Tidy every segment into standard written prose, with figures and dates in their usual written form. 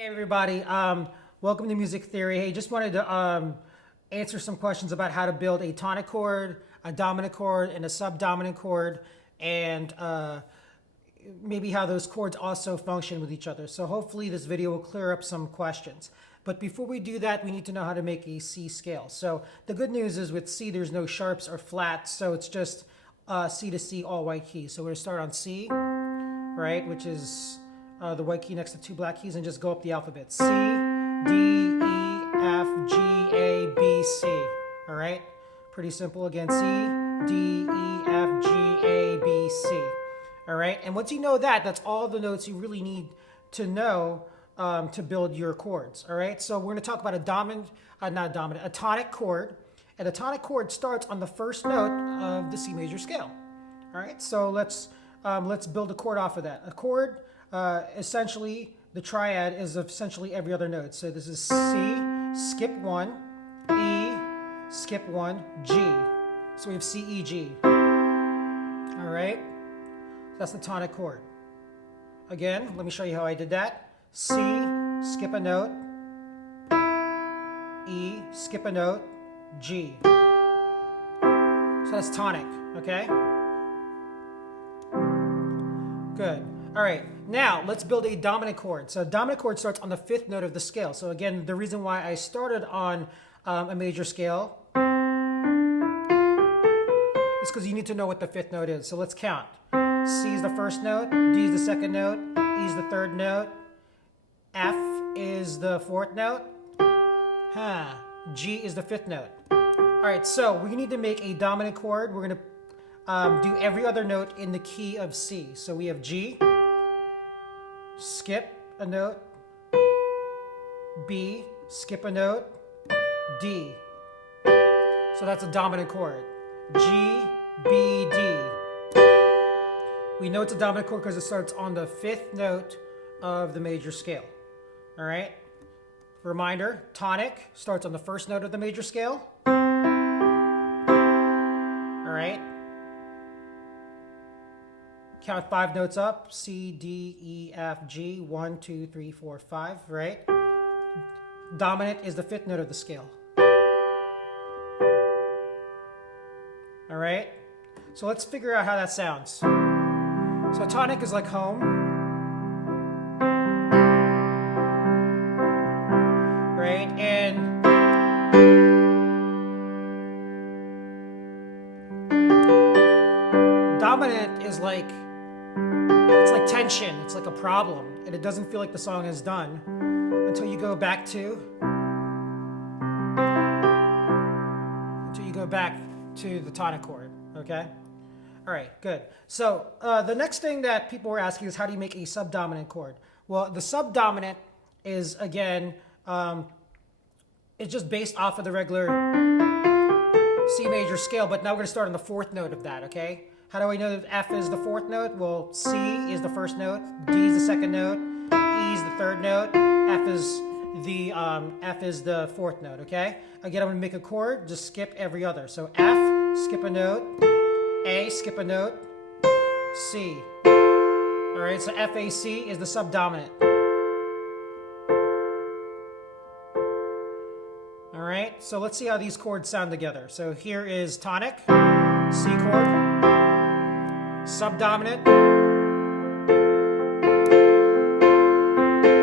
Hey everybody, welcome to Music Theory. Hey, just wanted to answer some questions about how to build a tonic chord, a dominant chord, and a subdominant chord, and maybe how those chords also function with each other. So hopefully this video will clear up some questions. But before we do that, we need to know how to make a C scale. So the good news is with C, there's no sharps or flats, so it's just C to C, all white keys. So we're gonna start on C, right, which is the white key next to two black keys, and just go up the alphabet. C, D, E, F, G, A, B, C. All right? Pretty simple. Again, C, D, E, F, G, A, B, C. All right? And once you know that, that's all the notes you really need to know to build your chords. All right? So we're going to talk about a tonic chord. And a tonic chord starts on the first note of the C major scale. All right? So let's build a chord off of that. A chord, essentially, the triad is essentially every other note. So this is C, skip one, E, skip one, G. So we have C, E, G. All right? That's the tonic chord. Again, let me show you how I did that. C, skip a note, E, skip a note, G. So that's tonic, okay? Good. All right, now let's build a dominant chord. So a dominant chord starts on the fifth note of the scale. So again, the reason why I started on a major scale is because you need to know what the fifth note is. So let's count. C is the first note, D is the second note, E is the third note, F is the fourth note, G is the fifth note. All right, so we need to make a dominant chord. We're gonna do every other note in the key of C. So we have G, skip a note, B, skip a note, D. So that's a dominant chord. G, B, D. We know it's a dominant chord because it starts on the fifth note of the major scale. All right? Reminder, tonic starts on the first note of the major scale. All right? Count 5 notes up. C, D, E, F, G. 1, 2, 3, 4, 5. Right? Dominant is the fifth note of the scale. All right? So let's figure out how that sounds. So tonic is like home. Right? And dominant is like, it's like tension. It's like a problem. And it doesn't feel like the song is done until you go back to the tonic chord. Okay? All right, good. So the next thing that people were asking is how do you make a subdominant chord? Well, the subdominant is, again, it's just based off of the regular C major scale, but now we're going to start on the fourth note of that, okay? How do I know that F is the fourth note? Well, C is the first note, D is the second note, E is the third note, F is the fourth note, okay? Again, I'm going to make a chord, just skip every other. So F, skip a note, A, skip a note, C. All right, so F, A, C is the subdominant. All right, so let's see how these chords sound together. So here is tonic, C chord, subdominant,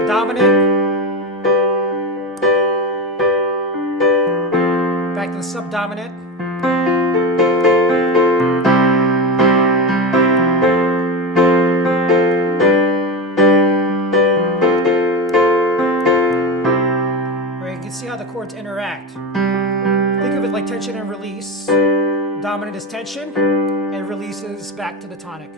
dominant, back to the subdominant, see how the chords interact. Think of it like tension and release. Dominant is tension, and release is back to the tonic.